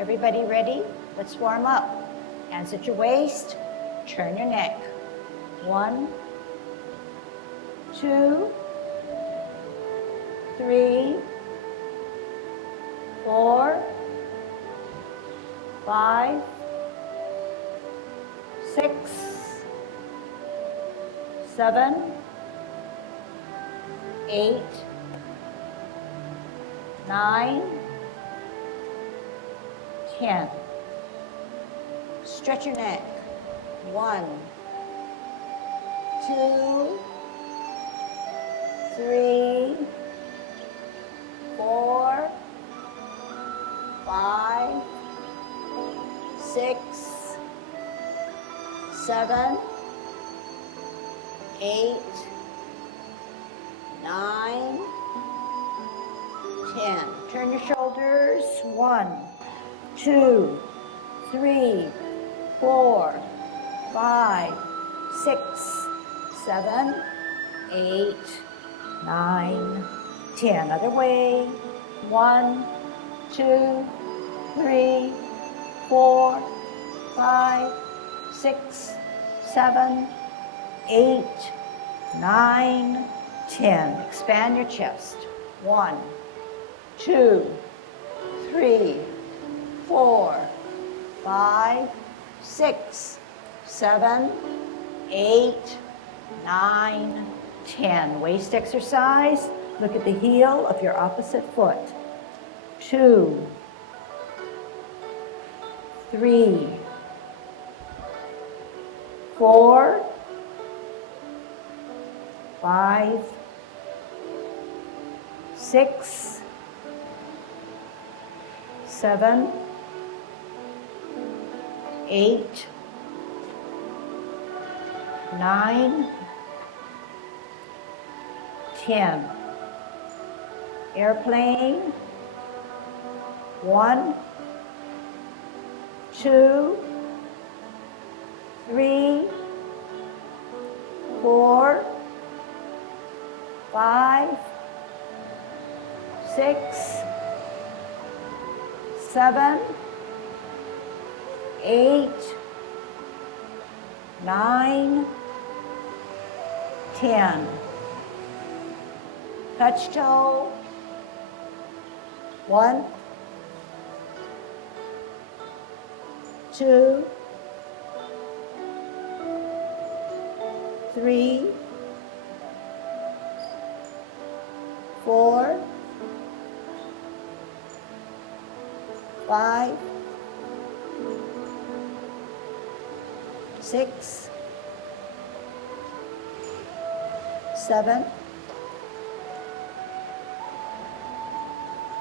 Everybody ready? Let's warm up. Hands at your waist, turn your neck. 1, 2, 3, 4, 5, 6, 7, 8, 9, 10. Stretch your neck. 1, 2, 3, 4, 5, 6, 7, 8, 9, 10. Turn your shoulders. 1, 2, 3, 4, 5, 6, 7, 8, 9, 10. Other way. 1, 2, 3, 4, 5, 6, 7, 8, 9, 10. Expand your chest. 1, 2, 3, 4, 5, 6, 7, 8, 9, 10. Waist exercise. Look at the heel of your opposite foot. 2, 3, 4, 5, 6, 7, 8, 9, 10. Airplane. 1, 2, 3, 4, 5, 6, 7, 8, 9, 10. Touch toe. 1, 2, 3, 4, 5, 6, 7,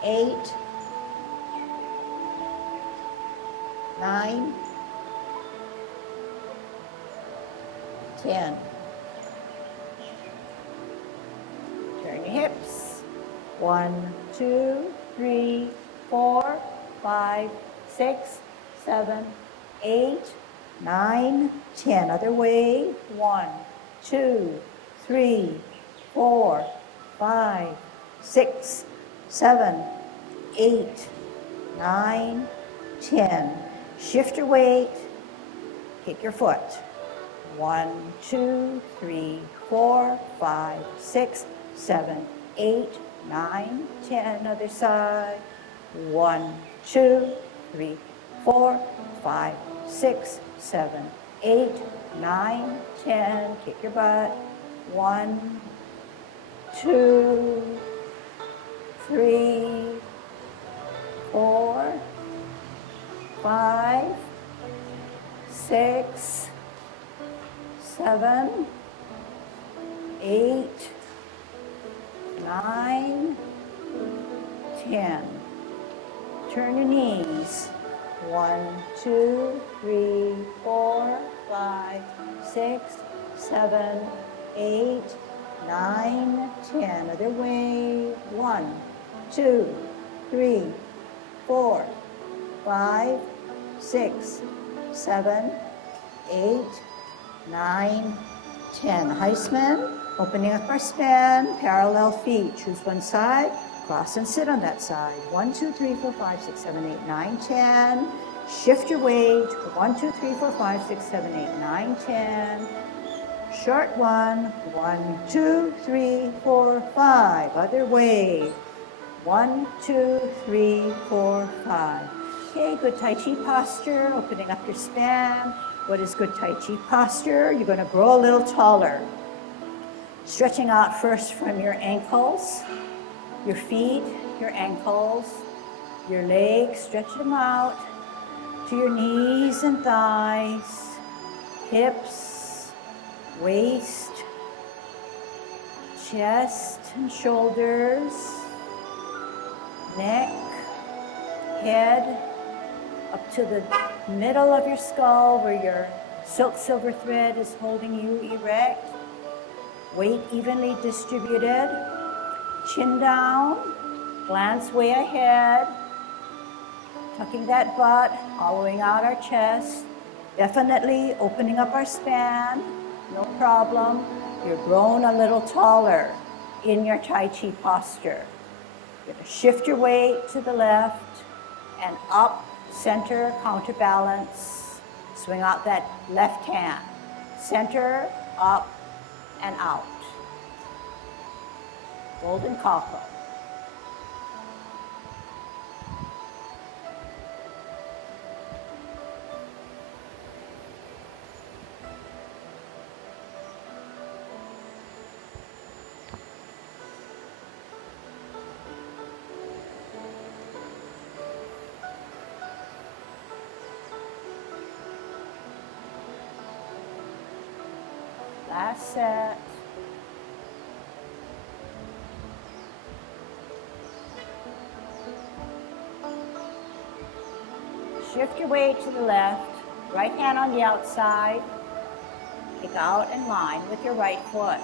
8, 9, 10. Turn your hips. 1, 2, 3, 4, 5, 6, 7, 8, 9, 10. Other way. 1, 2, 3, 4, 5, 6, 7, 8, 9, 10. Shift your weight. Kick your foot. 1, 2, 3, 4, 5, 6, 7, 8, 9, 10. Other side. 1, 2, 3, 4, 5, 6, 7, 8, 9, 10. Kick your butt. 1, 2, 3, 4, 5, 6, 7, 8, 9, 10. Turn your knees. 1, 2, 3, 4, 5, 6, 7, 8, 9, 10. Other way. 1, 2, 3, 4, 5, 6, 7, 8, 9, 10. High spin. Opening up our spin. Parallel feet. Choose one side. Cross and sit on that side. 1, 2, 3, 4, 5, 6, 7, 8, 9, 10. Shift your weight. 1, 2, 3, 4, 5, 6, 7, 8, 9, 10. Short one. 1, 2, 3, 4, 5. Other way. 1, 2, 3, 4, 5. Okay, good Tai Chi posture, opening up your span. What is good Tai Chi posture? You're going to grow a little taller. Stretching out first from your ankles, your feet, your ankles, your legs, stretch them out to your knees and thighs, hips, waist, chest and shoulders, neck, head, up to the middle of your skull where your silk silver thread is holding you erect. Weight evenly distributed. Chin down, glance way ahead. Tucking that butt, hollowing out our chest. Definitely opening up our span, no problem. You're grown a little taller in your Tai Chi posture. You're going to shift your weight to the left and up, center, counterbalance. Swing out that left hand. Center, up, and out. Golden cockle. Last set. Shift your weight to the left, right hand on the outside. Kick out in line with your right foot.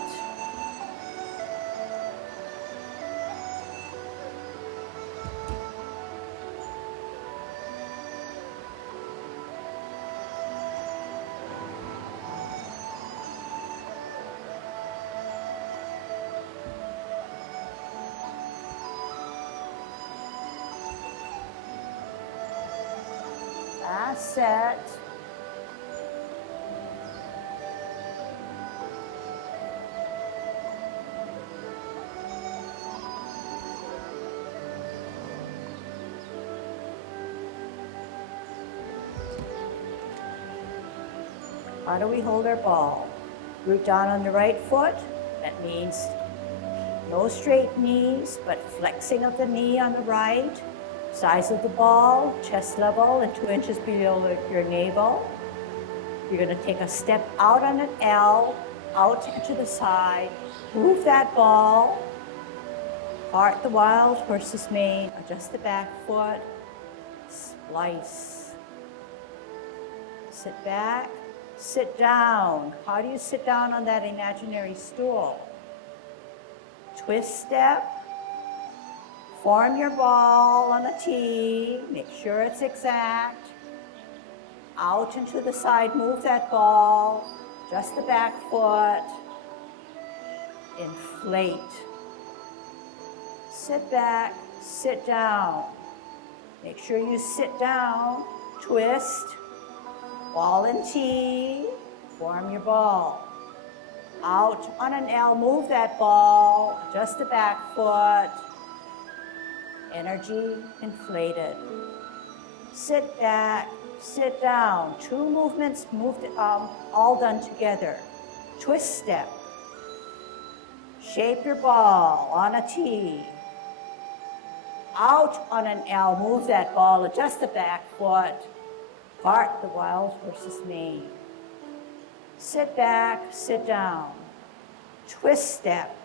Last set. How do we hold our ball? Root down on the right foot. That means no straight knees, but flexing of the knee on the right. Size of the ball, chest level, and 2 inches below your navel. You're going to take a step out on an L, out to the side. Move that ball. Part the wild horse's mane. Adjust the back foot. Splice. Sit back. Sit down. How do you sit down on that imaginary stool? Twist step. Form your ball on a T. Make sure it's exact. Out and to the side. Move that ball. Just the back foot. Inflate. Sit back. Sit down. Make sure you sit down. Twist. Ball and T. Form your ball. Out on an L. Move that ball. Just the back foot. Energy inflated. Sit back, sit down. 2 movements moved, all done together. Twist step. Shape your ball on a T. Out on an L, move that ball, adjust the back foot. Part the wild horse's mane. Sit back, sit down. Twist step.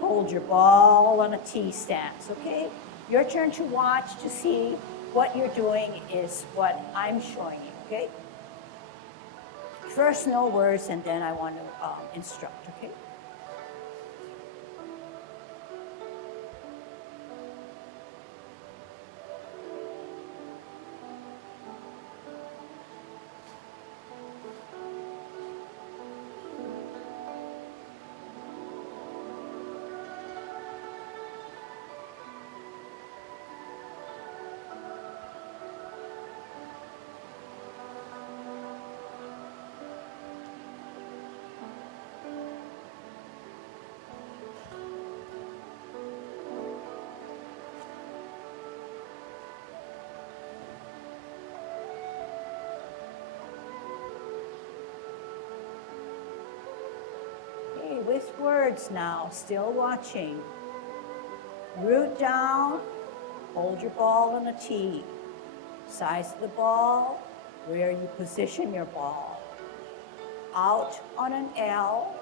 Hold your ball on a T stance, okay? Your turn to watch to see what you're doing is what I'm showing you, okay? First, no words, and then I want to instruct, okay? with words now, still watching. Root down, hold your ball on a T. Size of the ball, where you position your ball. Out on an L,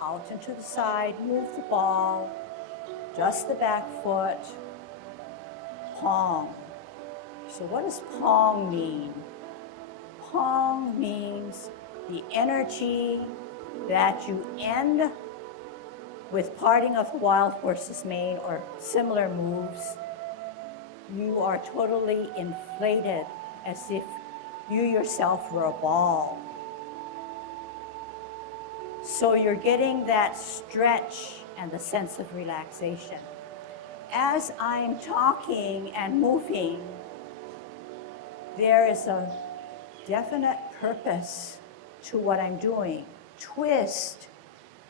out and to the side, move the ball, just the back foot, pong. So what does pong mean? Pong means the energy that you end with parting of the wild horse's mane or similar moves. You are totally inflated as if you yourself were a ball. So you're getting that stretch and the sense of relaxation. As I'm talking and moving, there is a definite purpose to what I'm doing. Twist.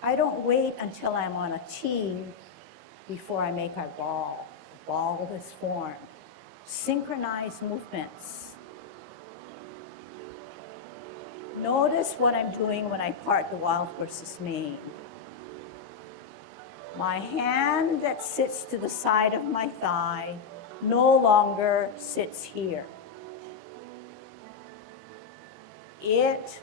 I don't wait until I'm on a tee before I make a ball. A ball is formed. Synchronized movements. Notice what I'm doing when I part the wild horse's mane. My hand that sits to the side of my thigh no longer sits here. It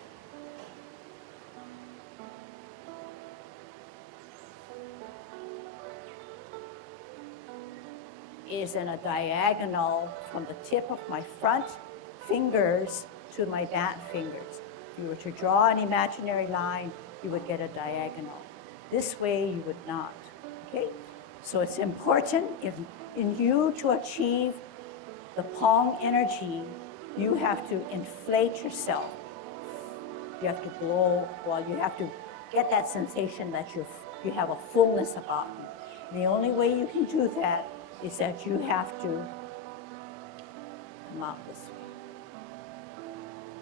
is in a diagonal from the tip of my front fingers to my back fingers. If you were to draw an imaginary line, you would get a diagonal. This way, you would not, okay? So it's important in you to achieve the Pong energy, you have to inflate yourself. You have to blow, well, you have to get that sensation that you have a fullness about you. And the only way you can do that is that you have to come out this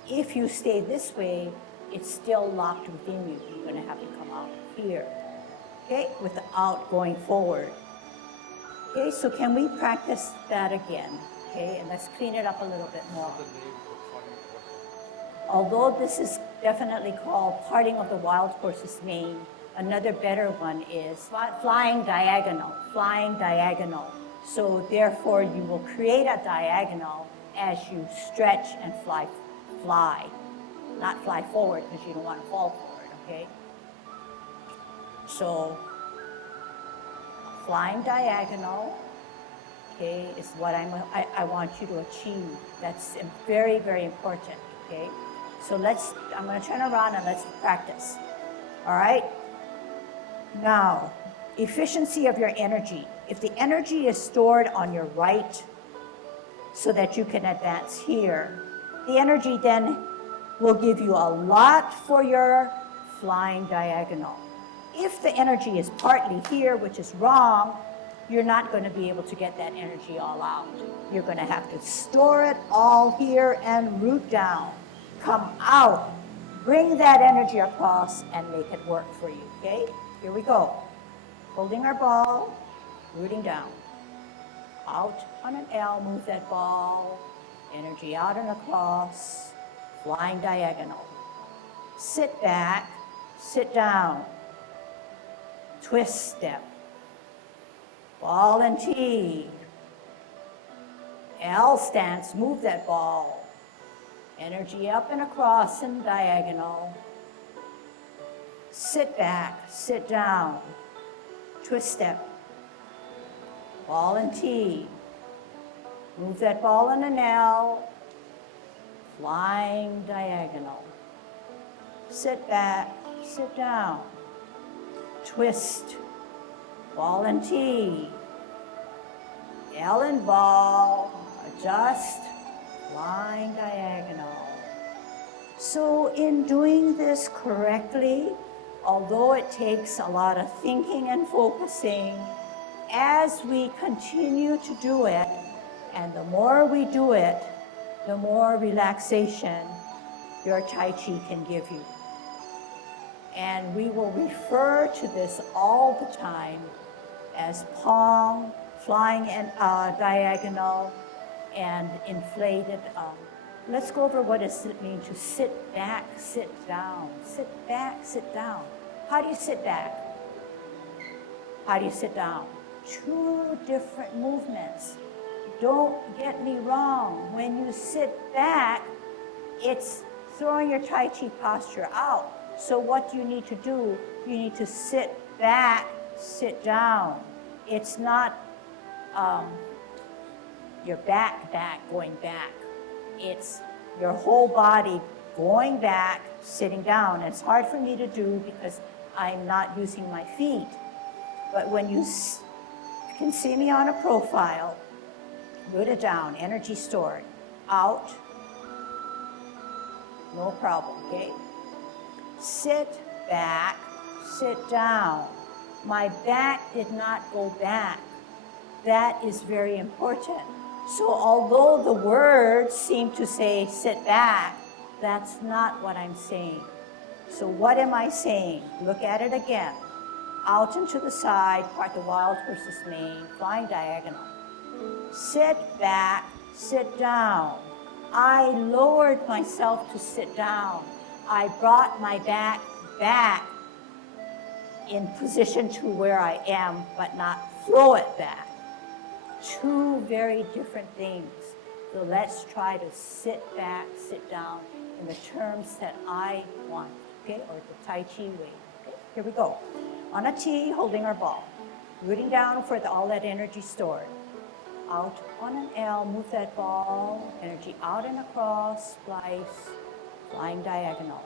way. If you stay this way, it's still locked within you. You're going to have to come out here, okay, without going forward. Okay, so can we practice that again? Okay, and let's clean it up a little bit more. Although this is definitely called parting of the wild horse's mane, another better one is flying diagonal, flying diagonal. So therefore, you will create a diagonal as you stretch and fly. Not fly forward because you don't want to fall forward, okay? So flying diagonal, okay, is what I want you to achieve. That's very, very important, okay? So I'm going to turn around and let's practice, all right? Now, efficiency of your energy. If the energy is stored on your right so that you can advance here, the energy then will give you a lot for your flying diagonal. If the energy is partly here, which is wrong, you're not going to be able to get that energy all out. You're going to have to store it all here and root down. Come out, bring that energy across and make it work for you, okay? Here we go. Holding our ball, rooting down. Out on an L, move that ball, energy out and across, flying diagonal. Sit back, sit down, twist step, ball and T, L stance, move that ball, energy up and across and diagonal. Sit back, sit down, twist step, ball and T, move that ball on an L, flying diagonal. Sit back, sit down, twist, ball and T, L and ball, adjust, flying diagonal. So in doing this correctly, although it takes a lot of thinking and focusing, as we continue to do it, and the more we do it, the more relaxation your Tai Chi can give you. And we will refer to this all the time as Pong, flying and diagonal, and inflated. Let's go over what does it mean to sit back, sit down. Sit back, sit down. How do you sit back? How do you sit down? Two different movements. Don't get me wrong. When you sit back, it's throwing your Tai Chi posture out. So what you need to do, you need to sit back, sit down. It's not your back, going back. It's your whole body going back, sitting down. It's hard for me to do because I'm not using my feet. But when you can see me on a profile, root it down, energy stored, out, no problem, okay? Sit back, sit down. My back did not go back. That is very important. So although the words seem to say sit back, that's not what I'm saying. So what am I saying? Look at it again. Out and to the side, part the wild horse's mane, flying diagonal. Sit back, sit down. I lowered myself to sit down. I brought my back in position to where I am, but not throw it back. Two very different things. So let's try to sit back, sit down in the terms that I want, okay? Or the Tai Chi way, okay? Here we go. On a T, holding our ball. Rooting down for all that energy stored. Out on an L, move that ball, energy out and across, splice, flying diagonal.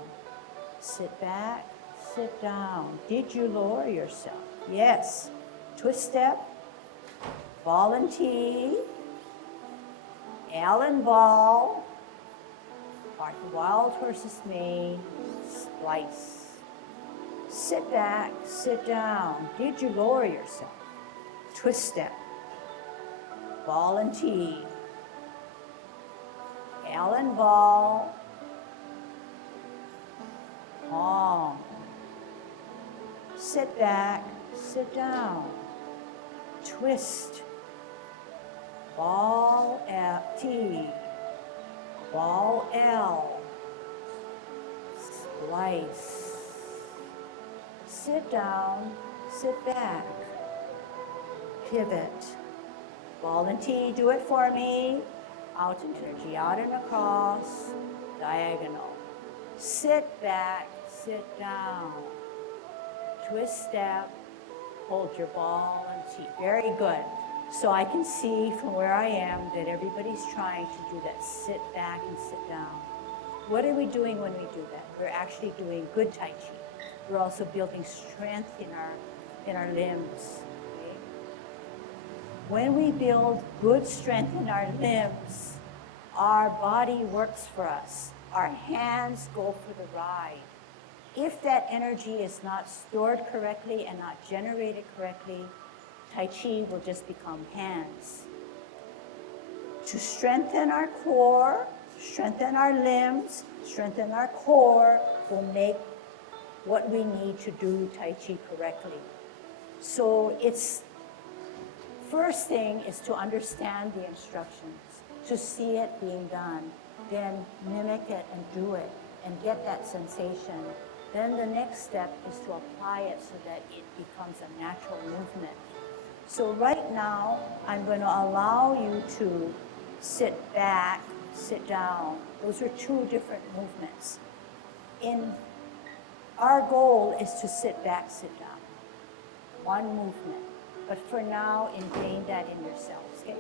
Sit back, sit down. Did you lower yourself? Yes. Twist step, ball and T, L and ball, part the wild horse's mane, splice. Sit back, sit down. Did you lower yourself? Twist step, ball and T, L and ball, palm. Sit back, sit down. Twist, ball T, ball L, splice. Sit down, sit back, pivot. Ball and T, do it for me. Out and energy, out and across, diagonal. Sit back, sit down. Twist step, hold your ball and T. Very good. So I can see from where I am that everybody's trying to do that sit back and sit down. What are we doing when we do that? We're actually doing good Tai Chi. We're also building strength in our limbs. Okay? When we build good strength in our limbs, our body works for us. Our hands go for the ride. If that energy is not stored correctly and not generated correctly, Tai Chi will just become hands. To strengthen our core, strengthen our limbs, strengthen our core will make what we need to do Tai Chi correctly. So it's first thing is to understand the instructions, to see it being done, then mimic it and do it and get that sensation. Then the next step is to apply it so that it becomes a natural movement. So right now, I'm going to allow you to sit back, sit down. Those are two different movements. Our goal is to sit back, sit down. One movement. But for now, ingrain that in yourselves, okay?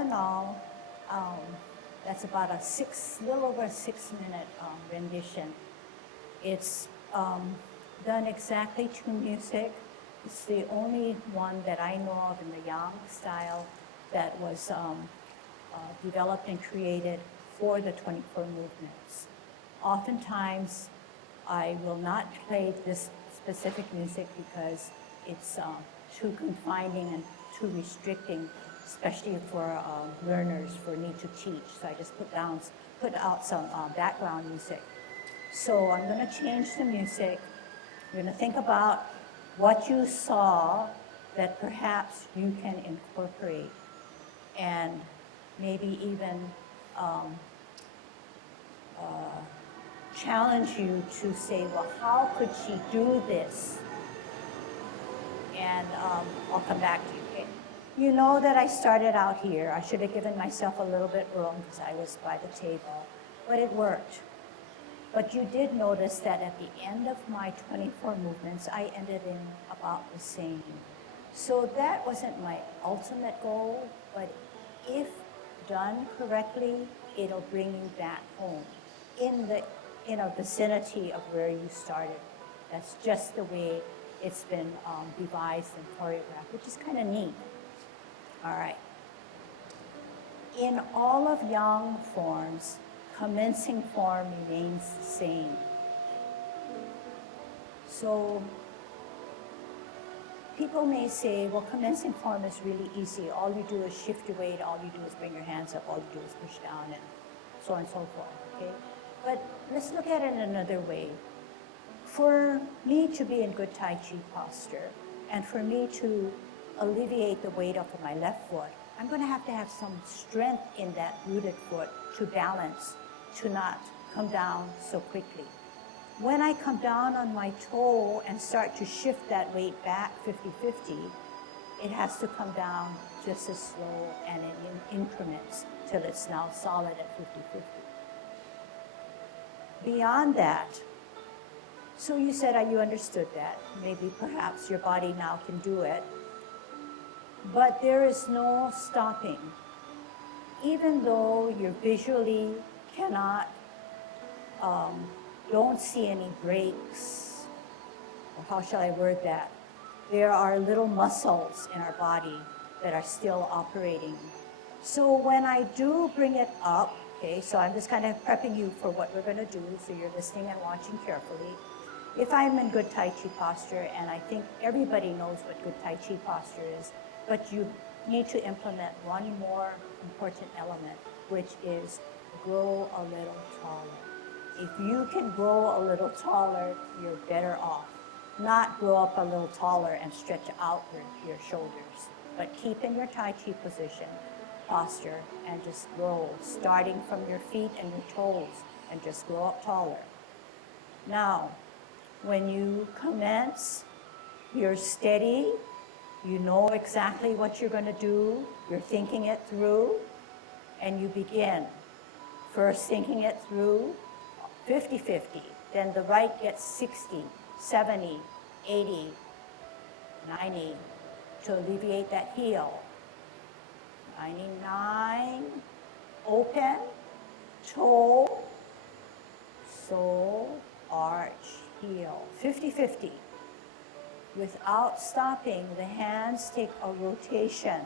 in all, that's about a little over a 6-minute rendition. It's done exactly to music. It's the only one that I know of in the Yang style that was developed and created for the 24 movements. Oftentimes, I will not play this specific music because it's too confining and too restricting, especially for learners, for me to teach. So I just put out some background music. So I'm going to change the music. You're going to think about what you saw that perhaps you can incorporate, and maybe even challenge you to say, well, how could she do this? And I'll come back to you. Okay? You know that I started out here. I should have given myself a little bit room because I was by the table, but it worked. But you did notice that at the end of my 24 movements, I ended in about the same. So that wasn't my ultimate goal, but if done correctly, it'll bring you back home in the vicinity of where you started. That's just the way it's been devised and choreographed, which is kind of neat. All right. In all of Yang forms, commencing form remains the same. So people may say, well, commencing form is really easy. All you do is shift your weight. All you do is bring your hands up. All you do is push down, and so on and so forth. Okay? But let's look at it another way. For me to be in good Tai Chi posture, and for me to alleviate the weight off of my left foot, I'm going to have some strength in that rooted foot to balance, to not come down so quickly. When I come down on my toe and start to shift that weight back 50-50, it has to come down just as slow and in increments till it's now solid at 50-50. Beyond that, so you said you understood that. Maybe perhaps your body now can do it. But there is no stopping. Even though you visually cannot, don't see any breaks, or how shall I word that? There are little muscles in our body that are still operating. So when I do bring it up, okay, so I'm just kind of prepping you for what we're going to do, so you're listening and watching carefully. If I'm in good Tai Chi posture, and I think everybody knows what good Tai Chi posture is, but you need to implement one more important element, which is grow a little taller. If you can grow a little taller, you're better off. Not grow up a little taller and stretch out your shoulders, but keep in your Tai Chi position, posture, and just grow, starting from your feet and your toes, and just grow up taller. Now, when you commence, you're steady, you know exactly what you're going to do, you're thinking it through, and you begin. First thinking it through, 50-50, then the right gets 60, 70, 80, 90, to alleviate that heel. 99, open, toe, sole, arch, heel. 50-50. Without stopping, the hands take a rotation.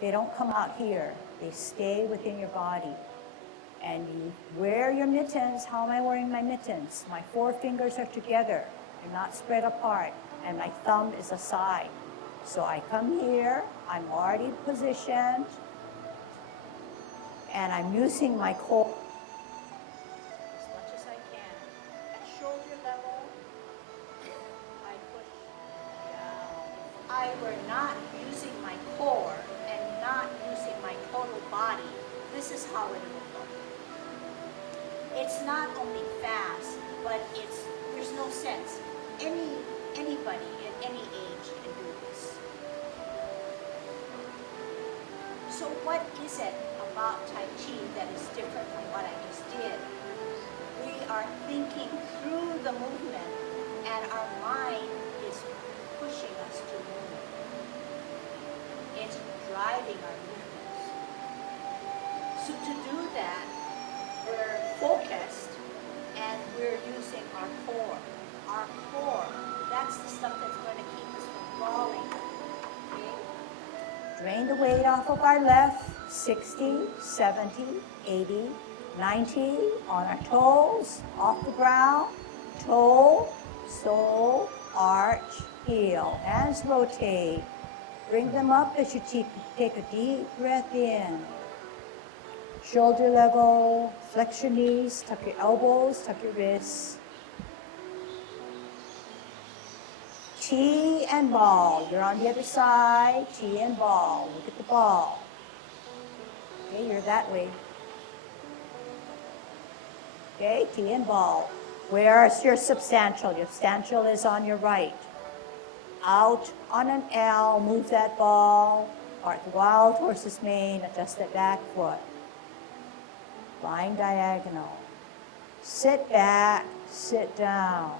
They don't come out here. They stay within your body. And you wear your mittens. How am I wearing my mittens? My 4 fingers are together. They're not spread apart. And my thumb is aside. So I come here. I'm already positioned. And I'm using my core as much as I can. At shoulder level, I push down. If I were not using my core and not using my total body, this is how it would look. It's not only fast, but there's no sense. Anybody at any age can do this. So what is it about Tai Chi that is different from what I just did? We are thinking through the movement, and our mind is pushing us to move. It's driving our movements. So to do that, we're focused and we're using our core. Our core, that's the stuff that's going to keep us from falling. Okay? Drain the weight off of our left, 60, 70, 80, 90, on our toes, off the ground, toe, sole, arch, heel. Hands rotate. Bring them up as you take a deep breath in. Shoulder level, flex your knees, tuck your elbows, tuck your wrists. T and ball. You're on the other side. T and ball. Look at the ball. Okay, you're that way. Okay, T and ball. Where's your substantial? Your substantial is on your right. Out on an L, move that ball. Part the wild horse's mane, adjust that back foot. Flying diagonal. Sit back, sit down.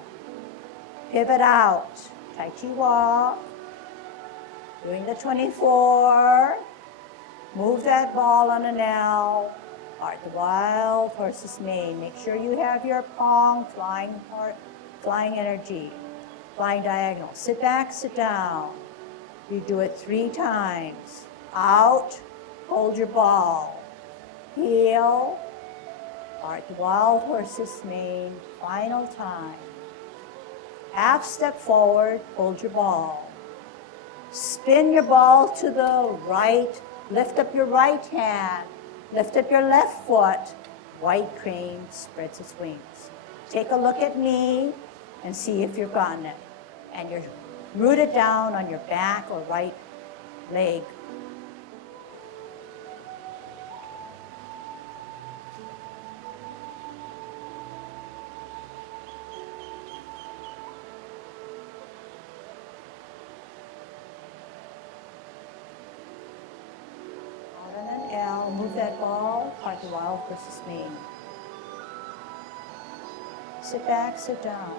Pivot out. Tai Chi Walk. Doing the 24. Move that ball on an L. Part the wild horse's mane. Make sure you have your palm flying energy. Flying diagonal. Sit back, sit down. You do it 3 times. Out, hold your ball. Heel, part the wild horse's mane. Final time. Half step forward, hold your ball. Spin your ball to the right. Lift up your right hand. Lift up your left foot. White crane spreads its wings. Take a look at me and see if you've gotten it. And you're rooted down on your back or right leg. Out on an L, move that ball, part the wild horse's mane. Sit back, sit down.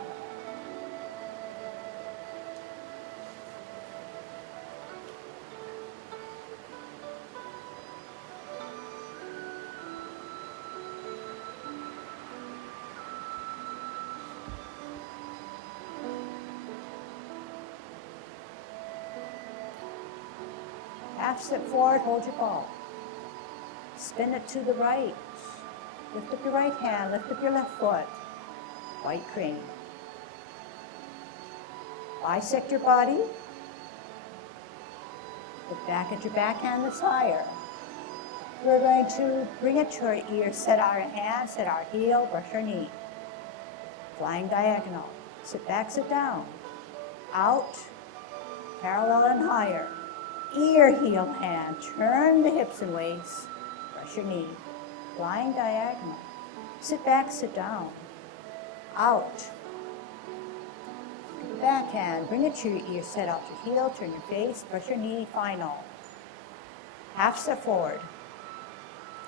Half step forward, hold your ball. Spin it to the right. Lift up your right hand, lift up your left foot. White crane. Bisect your body. Look back at your backhand that's higher. We're going to bring it to our ear, set our hand, set our heel, brush our knee. Flying diagonal. Sit back, sit down. Out, parallel and higher. Ear, heel, hand. Turn the hips and waist. Brush your knee. Flying diagonal. Sit back, sit down. Out. Backhand. Bring it to your ear. Set out your heel. Turn your face. Brush your knee. Final. Half step forward.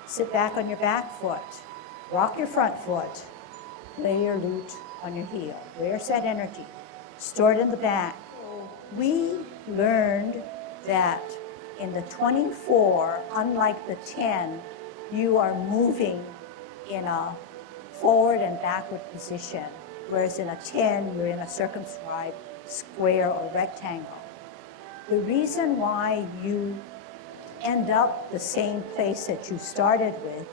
Sit back on your back foot. Rock your front foot. Lay your loot on your heel. Where's that energy? Store it in the back. We learned that in the 24, unlike the 10, you are moving in a forward and backward position, whereas in a 10, you're in a circumscribed square or rectangle. The reason why you end up the same place that you started with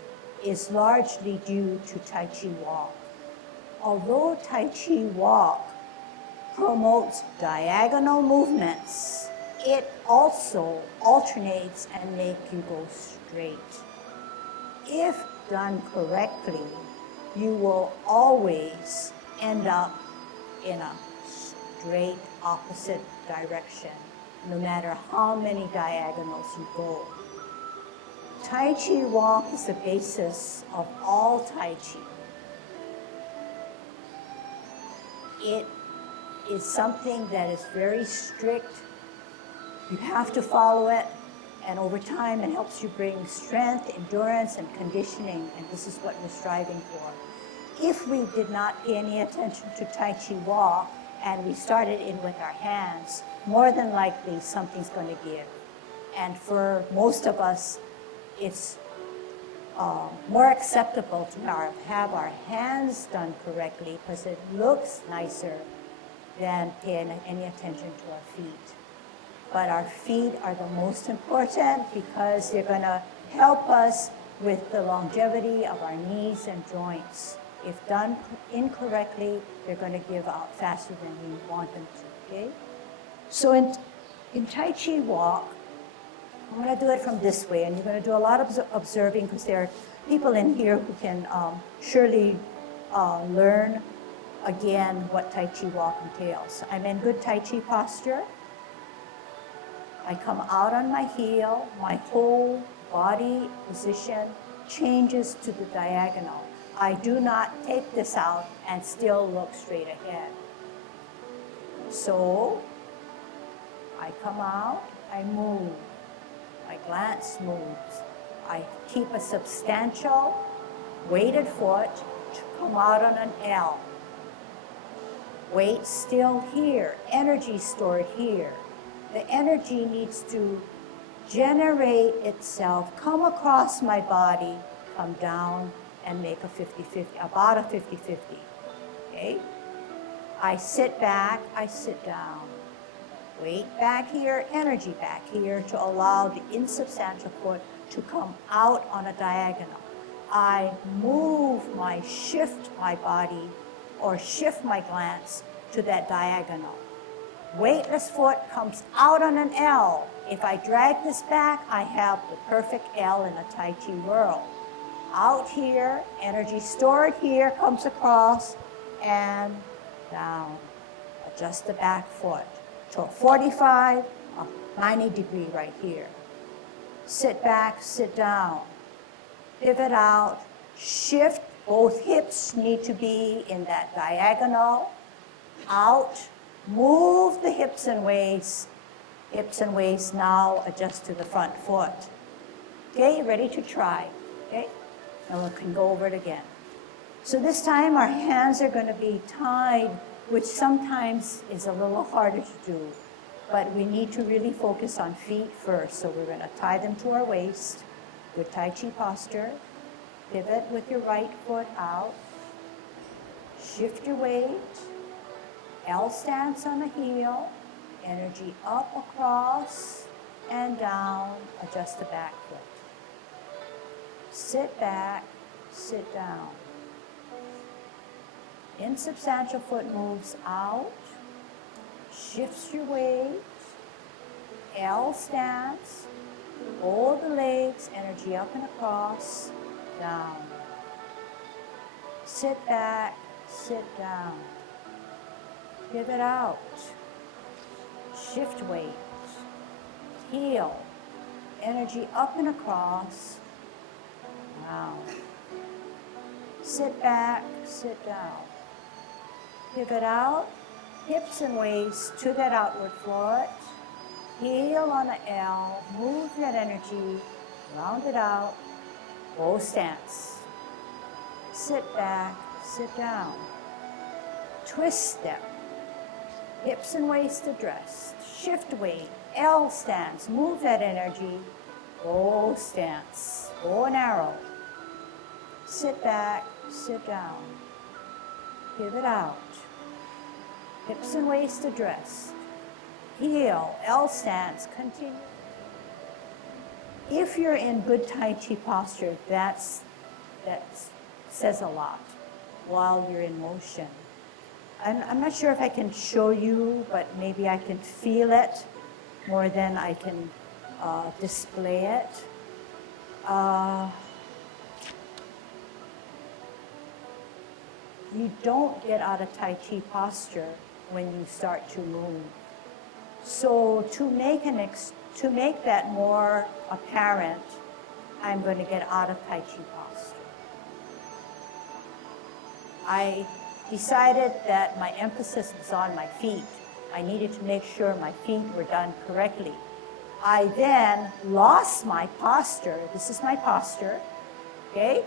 is largely due to Tai Chi Walk. Although Tai Chi Walk promotes diagonal movements, it also alternates and makes you go straight. If done correctly, you will always end up in a straight opposite direction, no matter how many diagonals you go. Tai Chi Walk is the basis of all Tai Chi. It is something that is very strict. You have to follow it, and over time it helps you bring strength, endurance, and conditioning, and this is what we're striving for. If we did not pay any attention to Tai Chi Walk, and we started in with our hands, more than likely something's going to give. And for most of us, it's more acceptable to have our hands done correctly because it looks nicer than paying any attention to our feet. But our feet are the most important because they're going to help us with the longevity of our knees and joints. If done incorrectly, they're going to give out faster than we want them to, okay? So in Tai Chi Walk, I'm going to do it from this way, and you're going to do a lot of observing because there are people in here who can surely learn again what Tai Chi Walk entails. I'm in good Tai Chi posture. I come out on my heel, my whole body position changes to the diagonal. I do not take this out and still look straight ahead. So I come out, I move, my glance moves. I keep a substantial weighted foot to come out on an L. Weight still here, energy stored here. The energy needs to generate itself, come across my body, come down, and make a 50-50, about a 50-50, okay? I sit back, I sit down. Weight back here, energy back here to allow the insubstantial foot to come out on a diagonal. I shift my body or shift my glance to that diagonal. Weightless foot comes out on an L. If I drag this back, I have the perfect L in a Tai Chi world. Out here, energy stored here, comes across and down. Adjust the back foot to a 45, a 90 degree right here. Sit back, sit down. Pivot out, shift. Both hips need to be in that diagonal. Out, move the hips and waist. Hips and waist now adjust to the front foot. Okay, ready to try, okay? And we can go over it again. So this time our hands are going to be tied, which sometimes is a little harder to do, but we need to really focus on feet first. So we're going to tie them to our waist, good Tai Chi posture. Pivot with your right foot out. Shift your weight. L stance on the heel. Energy up, across, and down. Adjust the back foot. Sit back, sit down. Insubstantial foot moves out. Shifts your weight. L stance. Hold the legs, energy up and across, down. Sit back, sit down. Pivot out. Shift weight. Heel. Energy up and across. Down. Sit back, sit down. Pivot out. Hips and waist to that outward foot. Heel on the L. Move that energy. Round it out. Bow stance. Sit back, sit down. Twist step. Hips and waist addressed. Shift weight. L stance. Move that energy. Bow stance. Bow and arrow. Sit back, sit down. Pivot out. Hips and waist addressed. Heel, L stance, continue. If you're in good Tai Chi posture, that says a lot while you're in motion. I'm not sure if I can show you, but maybe I can feel it more than I can display it. You don't get out of Tai Chi posture when you start to move. So to make that more apparent, I'm going to get out of Tai Chi posture. I decided that my emphasis was on my feet. I needed to make sure my feet were done correctly. I then lost my posture. This is my posture, okay?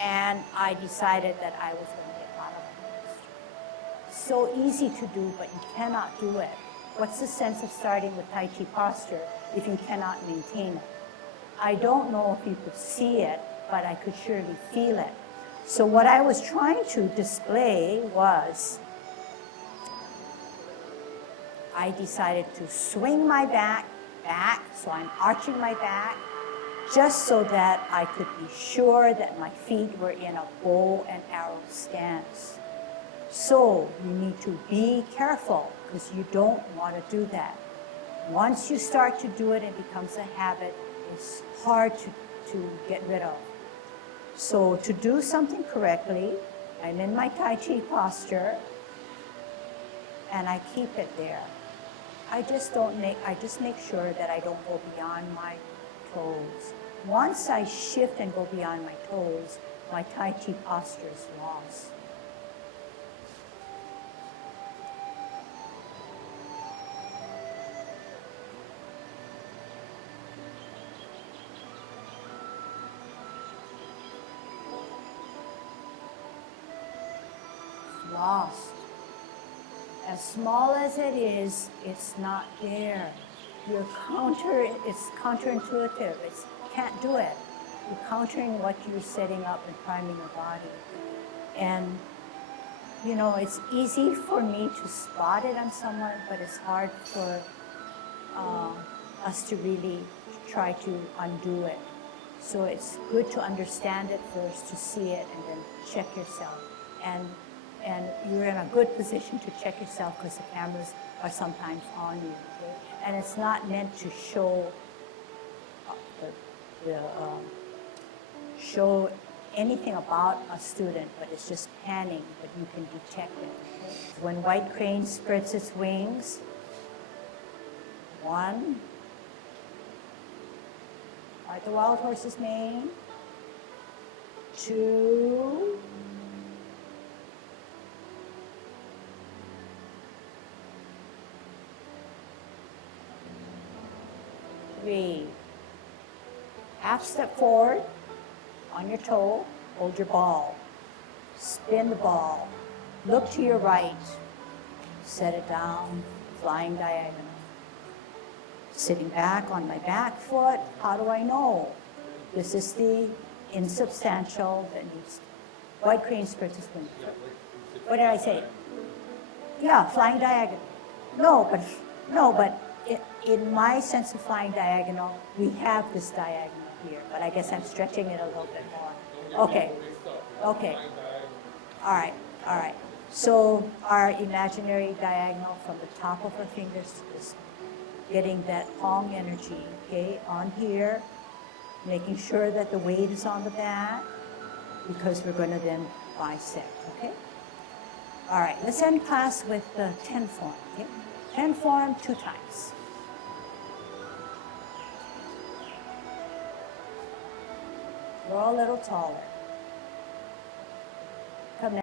And I decided that I was going to get out of my posture. So easy to do, but you cannot do it. What's the sense of starting with Tai Chi posture if you cannot maintain it? I don't know if you could see it, but I could surely feel it. So what I was trying to display was I decided to swing my back, so I'm arching my back, just so that I could be sure that my feet were in a bow and arrow stance. So you need to be careful because you don't want to do that. Once you start to do it, it becomes a habit. It's hard to get rid of. So to do something correctly, I'm in my Tai Chi posture, and I keep it there. I just make sure that I don't go beyond my toes. Once I shift and go beyond my toes, my Tai Chi posture is lost. It's lost. As small as it is, it's not there. It's counterintuitive. It's can't do it. You're countering what you're setting up and priming your body. And you know, it's easy for me to spot it on someone, but it's hard for us to really try to undo it. So it's good to understand it first, to see it, and then check yourself. And you're in a good position to check yourself because the cameras are sometimes on you. Okay? And it's not meant to show show anything about a student, but it's just panning, but you can detect it. Okay? When white crane spreads its wings, 1, like the wild horse's mane, 2, 3. Half step forward on your toe, hold your ball. Spin the ball. Look to your right. Set it down, flying diagonal. Sitting back on my back foot, how do I know? This is the insubstantial that needs white crane spreads its wings. What did I say? Yeah, flying diagonal. No, but in my sense of flying diagonal, we have this diagonal here, but I guess I'm stretching it a little bit more. Okay. All right. So our imaginary diagonal from the top of our fingers is getting that palm energy, okay, on here, making sure that the weight is on the back, because we're going to then bisect, okay? All right, let's end class with the 10 form, okay? 10 form 2 times. Grow a little taller. Come down.